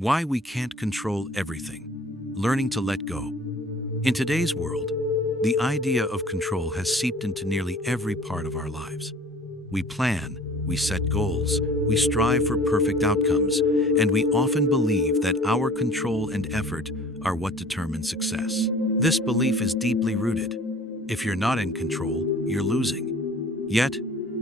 Why we can't control everything. Learning to let go. In today's world, the idea of control has seeped into nearly every part of our lives. We plan, we set goals, we strive for perfect outcomes, and we often believe that our control and effort are what determine success. This belief is deeply rooted. If you're not in control, you're losing. Yet,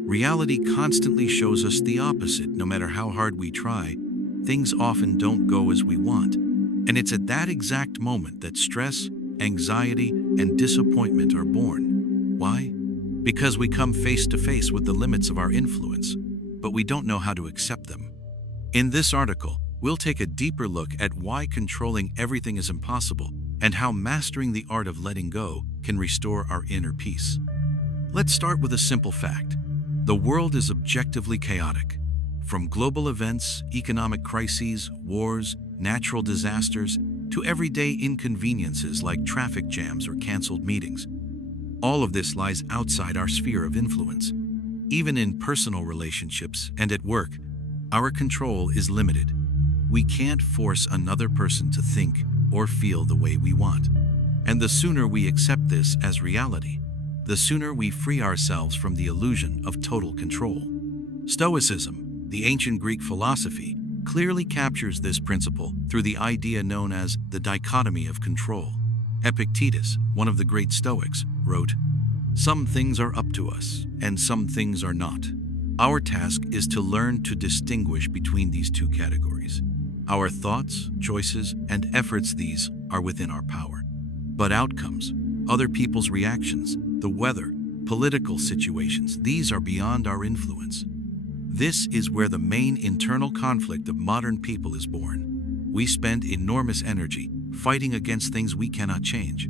reality constantly shows us the opposite. No matter how hard we try, things often don't go as we want. And it's at that exact moment that stress, anxiety, and disappointment are born. Why? Because we come face to face with the limits of our influence, but we don't know how to accept them. In this article, we'll take a deeper look at why controlling everything is impossible and how mastering the art of letting go can restore our inner peace. Let's start with a simple fact. The world is objectively chaotic. From global events, economic crises, wars, natural disasters, to everyday inconveniences like traffic jams or canceled meetings. All of this lies outside our sphere of influence. Even in personal relationships and at work, our control is limited. We can't force another person to think or feel the way we want. And the sooner we accept this as reality, the sooner we free ourselves from the illusion of total control. Stoicism, the ancient Greek philosophy, clearly captures this principle through the idea known as the dichotomy of control. Epictetus, one of the great Stoics, wrote, "Some things are up to us, and some things are not. Our task is to learn to distinguish between these two categories. Our thoughts, choices, and efforts, these are within our power. But outcomes, other people's reactions, the weather, political situations, these are beyond our influence." This is where the main internal conflict of modern people is born. We spend enormous energy fighting against things we cannot change.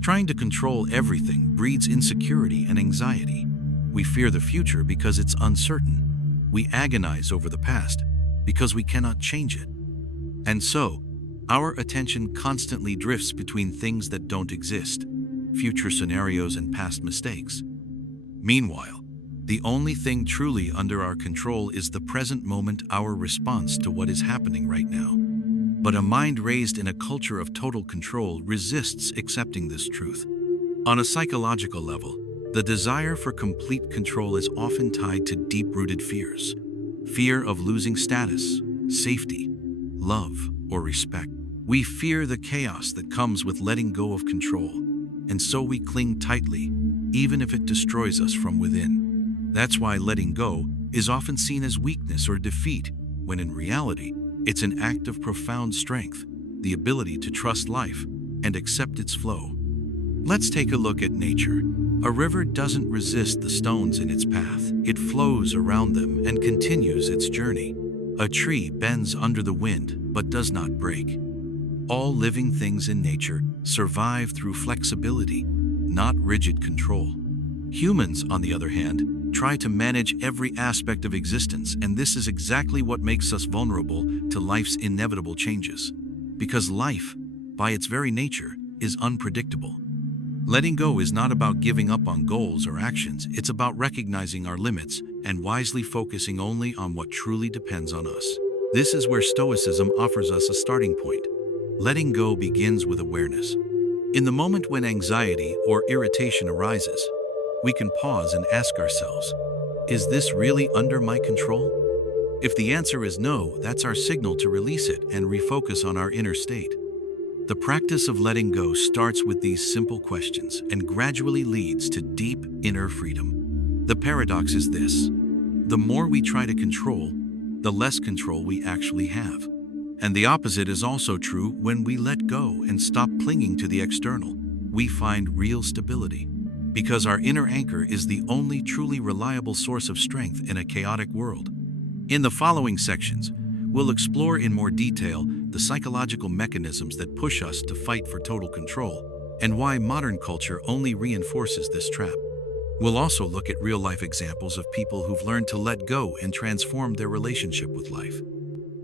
Trying to control everything breeds insecurity and anxiety. We fear the future because it's uncertain. We agonize over the past because we cannot change it. And so, our attention constantly drifts between things that don't exist, future scenarios and past mistakes. Meanwhile, the only thing truly under our control is the present moment, our response to what is happening right now. But a mind raised in a culture of total control resists accepting this truth. On a psychological level, the desire for complete control is often tied to deep-rooted fears. Fear of losing status, safety, love, or respect. We fear the chaos that comes with letting go of control, and so we cling tightly, even if it destroys us from within. That's why letting go is often seen as weakness or defeat, when in reality, it's an act of profound strength, the ability to trust life and accept its flow. Let's take a look at nature. A river doesn't resist the stones in its path. It flows around them and continues its journey. A tree bends under the wind but does not break. All living things in nature survive through flexibility, not rigid control. Humans, on the other hand, try to manage every aspect of existence, and this is exactly what makes us vulnerable to life's inevitable changes. Because life, by its very nature, is unpredictable. Letting go is not about giving up on goals or actions, it's about recognizing our limits and wisely focusing only on what truly depends on us. This is where Stoicism offers us a starting point. Letting go begins with awareness. In the moment when anxiety or irritation arises, we can pause and ask ourselves, is this really under my control? If the answer is no, that's our signal to release it and refocus on our inner state. The practice of letting go starts with these simple questions and gradually leads to deep inner freedom. The paradox is this: the more we try to control, the less control we actually have. And the opposite is also true. When we let go and stop clinging to the external, we find real stability. Because our inner anchor is the only truly reliable source of strength in a chaotic world. In the following sections, we'll explore in more detail the psychological mechanisms that push us to fight for total control, and why modern culture only reinforces this trap. We'll also look at real-life examples of people who've learned to let go and transform their relationship with life.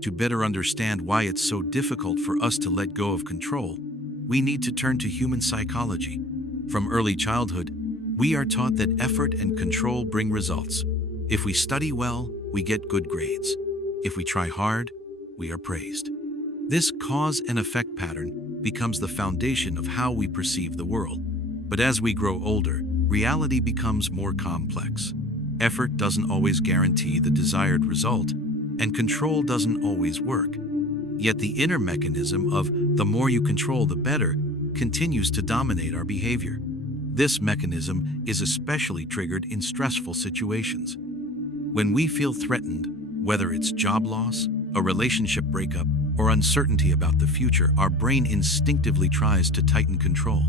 To better understand why it's so difficult for us to let go of control, we need to turn to human psychology. From early childhood, we are taught that effort and control bring results. If we study well, we get good grades. If we try hard, we are praised. This cause and effect pattern becomes the foundation of how we perceive the world. But as we grow older, reality becomes more complex. Effort doesn't always guarantee the desired result, and control doesn't always work. Yet the inner mechanism of the more you control, the better continues to dominate our behavior. This mechanism is especially triggered in stressful situations. When we feel threatened, whether it's job loss, a relationship breakup, or uncertainty about the future, our brain instinctively tries to tighten control.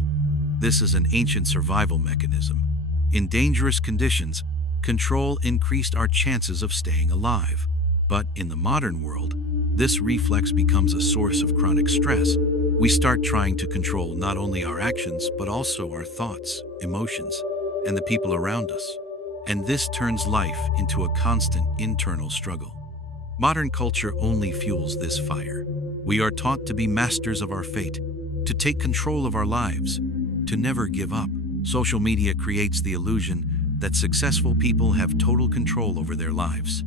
This is an ancient survival mechanism. In dangerous conditions, control increased our chances of staying alive. But in the modern world, this reflex becomes a source of chronic stress. We start trying to control not only our actions, but also our thoughts, emotions, and the people around us. And this turns life into a constant internal struggle. Modern culture only fuels this fire. We are taught to be masters of our fate, to take control of our lives, to never give up. Social media creates the illusion that successful people have total control over their lives.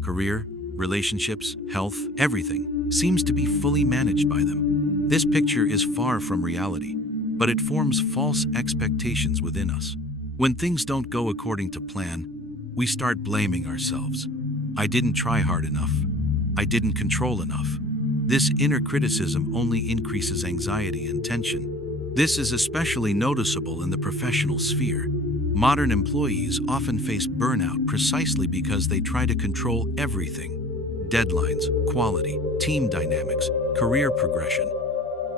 Career, relationships, health, everything seems to be fully managed by them. This picture is far from reality, but it forms false expectations within us. When things don't go according to plan, we start blaming ourselves. I didn't try hard enough. I didn't control enough. This inner criticism only increases anxiety and tension. This is especially noticeable in the professional sphere. Modern employees often face burnout precisely because they try to control everything: deadlines, quality, team dynamics, career progression.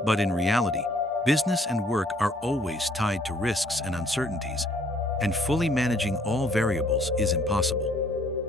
But in reality, business and work are always tied to risks and uncertainties, and fully managing all variables is impossible.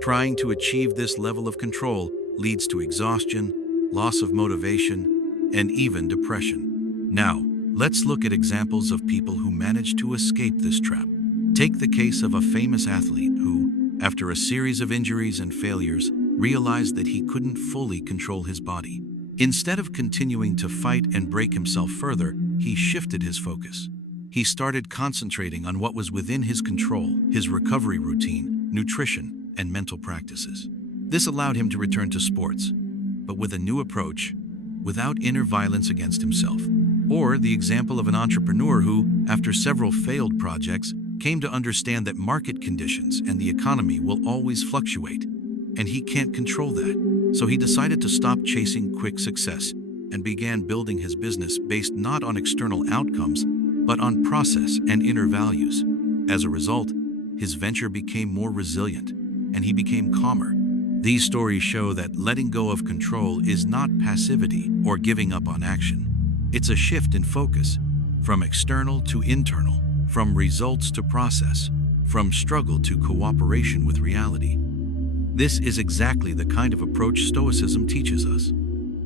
Trying to achieve this level of control leads to exhaustion, loss of motivation, and even depression. Now, let's look at examples of people who managed to escape this trap. Take the case of a famous athlete who, after a series of injuries and failures, realized that he couldn't fully control his body. Instead of continuing to fight and break himself further, he shifted his focus. He started concentrating on what was within his control: his recovery routine, nutrition, and mental practices. This allowed him to return to sports, but with a new approach, without inner violence against himself. Or the example of an entrepreneur who, after several failed projects, came to understand that market conditions and the economy will always fluctuate, and he can't control that. So he decided to stop chasing quick success and began building his business based not on external outcomes, but on process and inner values. As a result, his venture became more resilient, and he became calmer. These stories show that letting go of control is not passivity or giving up on action. It's a shift in focus, from external to internal, from results to process, from struggle to cooperation with reality. This is exactly the kind of approach Stoicism teaches us.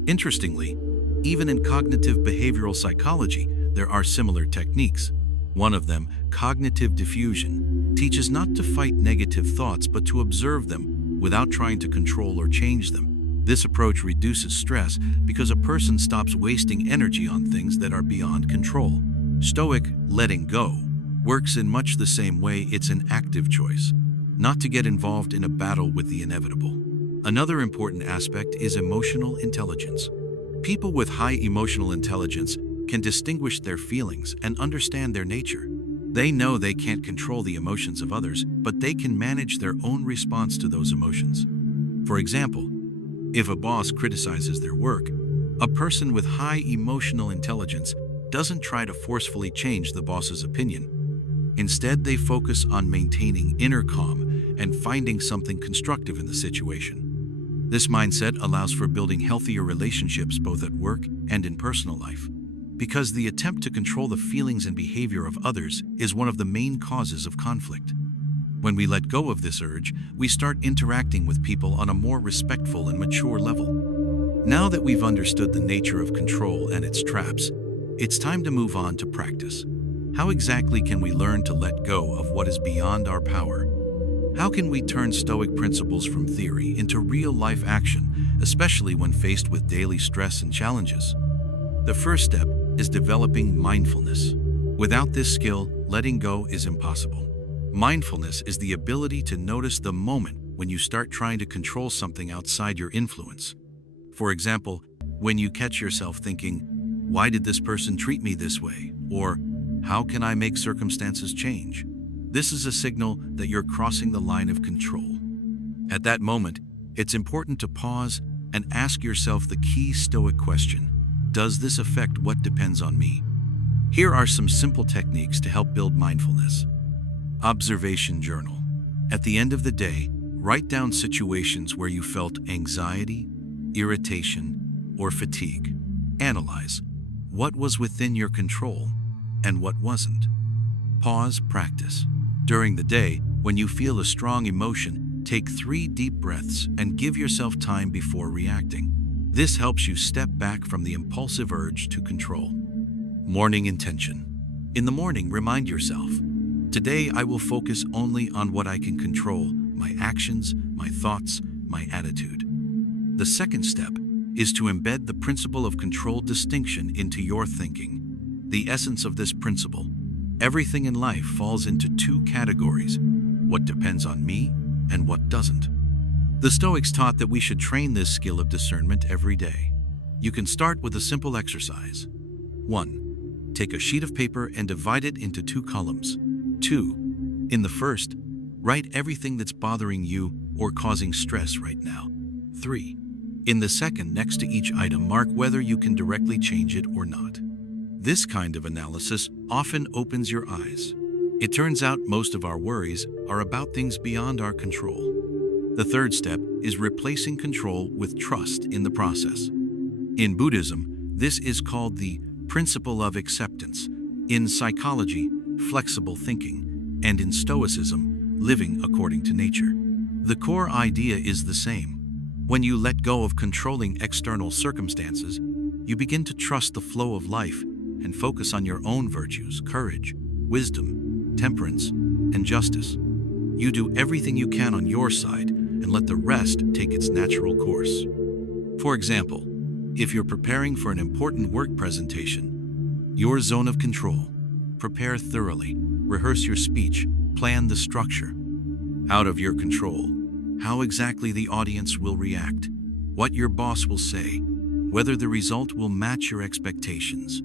Interestingly, even in cognitive behavioral psychology, there are similar techniques. One of them, cognitive diffusion, teaches not to fight negative thoughts but to observe them without trying to control or change them. This approach reduces stress because a person stops wasting energy on things that are beyond control. Stoic letting go works in much the same way. It's an active choice, not to get involved in a battle with the inevitable. Another important aspect is emotional intelligence. People with high emotional intelligence can distinguish their feelings and understand their nature. They know they can't control the emotions of others, but they can manage their own response to those emotions. For example, if a boss criticizes their work, a person with high emotional intelligence doesn't try to forcefully change the boss's opinion. Instead, they focus on maintaining inner calm and finding something constructive in the situation. This mindset allows for building healthier relationships both at work and in personal life, because the attempt to control the feelings and behavior of others is one of the main causes of conflict. When we let go of this urge, we start interacting with people on a more respectful and mature level. Now that we've understood the nature of control and its traps, it's time to move on to practice. How exactly can we learn to let go of what is beyond our power? How can we turn Stoic principles from theory into real-life action, especially when faced with daily stress and challenges? The first step is developing mindfulness. Without this skill, letting go is impossible. Mindfulness is the ability to notice the moment when you start trying to control something outside your influence. For example, When you catch yourself thinking, "Why did this person treat me this way?" or "How can I make circumstances change?" this is a signal that you're crossing the line of control. At that moment, it's important to pause and ask yourself the key Stoic question: does this affect what depends on me? Here are some simple techniques to help build mindfulness. Observation journal. At the end of the day, write down situations where you felt anxiety, irritation, or fatigue. Analyze what was within your control and what wasn't. Pause practice. During the day, when you feel a strong emotion, take 3 deep breaths and give yourself time before reacting. This helps you step back from the impulsive urge to control. Morning intention. In the morning, remind yourself, "Today I will focus only on what I can control, my actions, my thoughts, my attitude." The second step is to embed the principle of control distinction into your thinking. The essence of this principle: everything in life falls into 2 categories: what depends on me and what doesn't. The Stoics taught that we should train this skill of discernment every day. You can start with a simple exercise. 1. Take a sheet of paper and divide it into 2 columns. 2. In the first, write everything that's bothering you or causing stress right now. 3. In the second, next to each item, mark whether you can directly change it or not. This kind of analysis often opens your eyes. It turns out most of our worries are about things beyond our control. The third step is replacing control with trust in the process. In Buddhism, this is called the principle of acceptance. In psychology, flexible thinking. And in Stoicism, living according to nature. The core idea is the same. When you let go of controlling external circumstances, you begin to trust the flow of life and focus on your own virtues: courage, wisdom, temperance, and justice. You do everything you can on your side and let the rest take its natural course. For example, if you're preparing for an important work presentation, your zone of control: prepare thoroughly, rehearse your speech, plan the structure. Out of your control: how exactly the audience will react, what your boss will say, whether the result will match your expectations.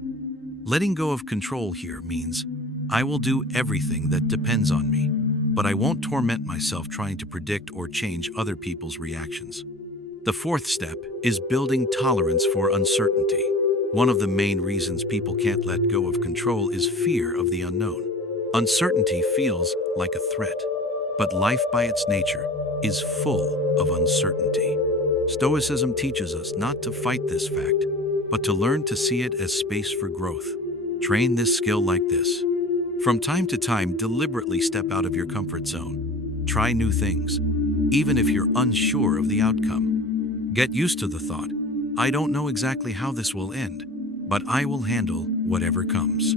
Letting go of control here means, I will do everything that depends on me, but I won't torment myself trying to predict or change other people's reactions. The fourth step is building tolerance for uncertainty. One of the main reasons people can't let go of control is fear of the unknown. Uncertainty feels like a threat, but life by its nature is full of uncertainty. Stoicism teaches us not to fight this fact, but to learn to see it as space for growth. Train this skill like this. From time to time, deliberately step out of your comfort zone. Try new things, even if you're unsure of the outcome. Get used to the thought, I don't know exactly how this will end, but I will handle whatever comes.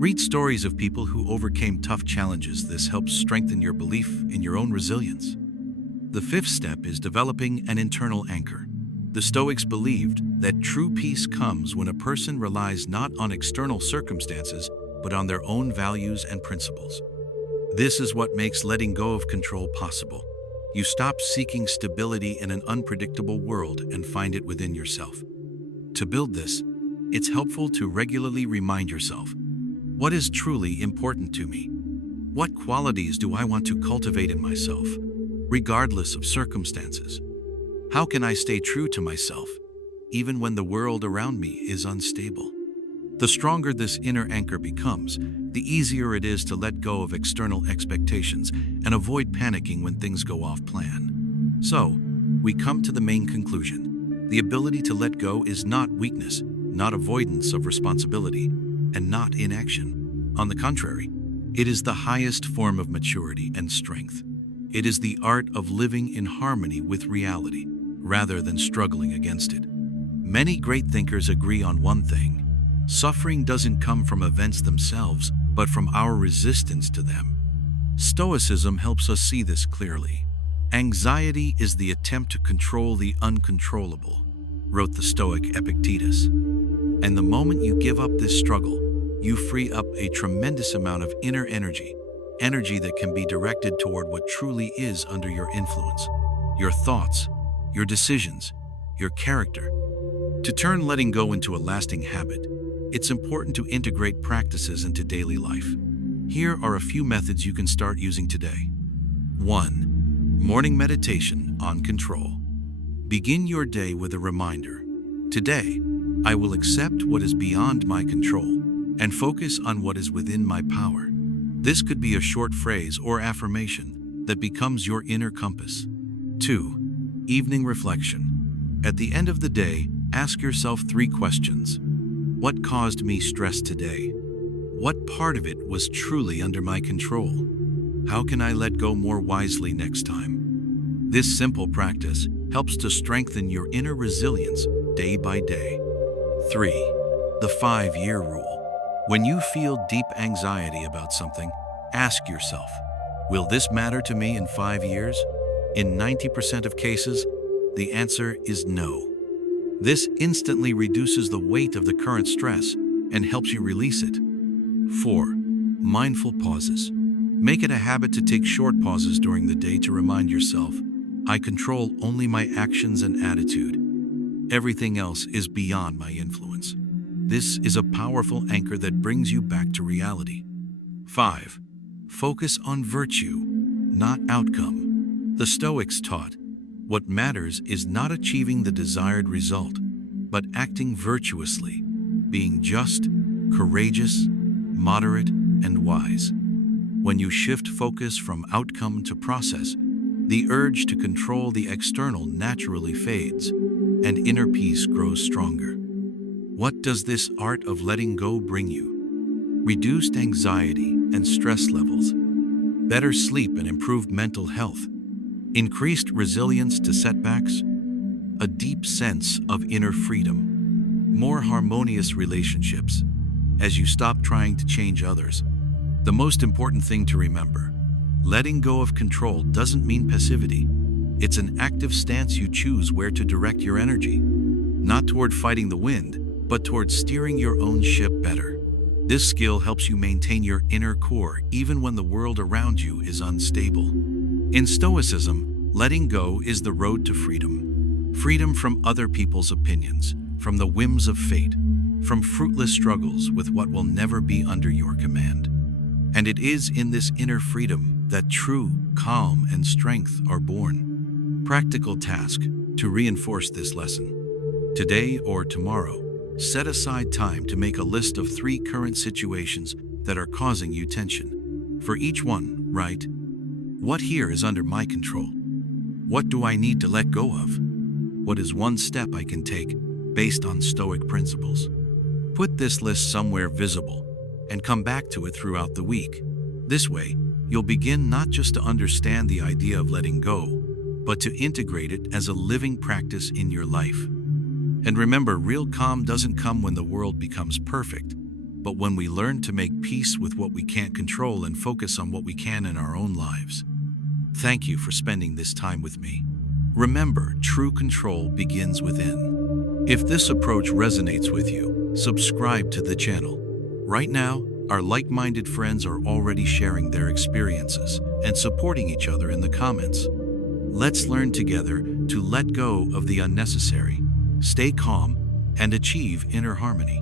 Read stories of people who overcame tough challenges. This helps strengthen your belief in your own resilience. The fifth step is developing an internal anchor. The Stoics believed that true peace comes when a person relies not on external circumstances, but on their own values and principles. This is what makes letting go of control possible. You stop seeking stability in an unpredictable world and find it within yourself. To build this, it's helpful to regularly remind yourself, what is truly important to me? What qualities do I want to cultivate in myself, regardless of circumstances? How can I stay true to myself, even when the world around me is unstable? The stronger this inner anchor becomes, the easier it is to let go of external expectations and avoid panicking when things go off plan. So, we come to the main conclusion. The ability to let go is not weakness, not avoidance of responsibility, and not inaction. On the contrary, it is the highest form of maturity and strength. It is the art of living in harmony with reality, rather than struggling against it. Many great thinkers agree on one thing. Suffering doesn't come from events themselves, but from our resistance to them. Stoicism helps us see this clearly. Anxiety is the attempt to control the uncontrollable, wrote the Stoic Epictetus. And the moment you give up this struggle, you free up a tremendous amount of inner energy that can be directed toward what truly is under your influence: your thoughts, your decisions, your character. To turn letting go into a lasting habit, it's important to integrate practices into daily life. Here are a few methods you can start using today. 1. Morning meditation on control. Begin your day with a reminder. Today, I will accept what is beyond my control and focus on what is within my power. This could be a short phrase or affirmation that becomes your inner compass. 2. Evening reflection. At the end of the day, ask yourself 3 questions. What caused me stress today? What part of it was truly under my control? How can I let go more wisely next time? This simple practice helps to strengthen your inner resilience day by day. 3. The 5-year rule. When you feel deep anxiety about something, ask yourself, will this matter to me in 5 years? In 90% of cases, the answer is no. This instantly reduces the weight of the current stress and helps you release it. 4. Mindful pauses. Make it a habit to take short pauses during the day to remind yourself, I control only my actions and attitude. Everything else is beyond my influence. This is a powerful anchor that brings you back to reality. 5. Focus on virtue, not outcome. The Stoics taught, what matters is not achieving the desired result, but acting virtuously, being just, courageous, moderate, and wise. When you shift focus from outcome to process, the urge to control the external naturally fades, and inner peace grows stronger. What does this art of letting go bring you? Reduced anxiety and stress levels, better sleep and improved mental health, increased resilience to setbacks, a deep sense of inner freedom, more harmonious relationships. As you stop trying to change others, the most important thing to remember, letting go of control doesn't mean passivity. It's an active stance you choose where to direct your energy, not toward fighting the wind, but toward steering your own ship better. This skill helps you maintain your inner core even when the world around you is unstable. In Stoicism, letting go is the road to freedom. Freedom from other people's opinions, from the whims of fate, from fruitless struggles with what will never be under your command. And it is in this inner freedom that true calm and strength are born. Practical task to reinforce this lesson. Today or tomorrow, set aside time to make a list of 3 current situations that are causing you tension. For each one, write, what here is under my control? What do I need to let go of? What is one step I can take based on Stoic principles? Put this list somewhere visible and come back to it throughout the week. This way, you'll begin not just to understand the idea of letting go, but to integrate it as a living practice in your life. And remember, real calm doesn't come when the world becomes perfect, but when we learn to make peace with what we can't control and focus on what we can in our own lives. Thank you for spending this time with me. Remember, true control begins within. If this approach resonates with you, subscribe to the channel. Right now, our like-minded friends are already sharing their experiences and supporting each other in the comments. Let's learn together to let go of the unnecessary, stay calm, and achieve inner harmony.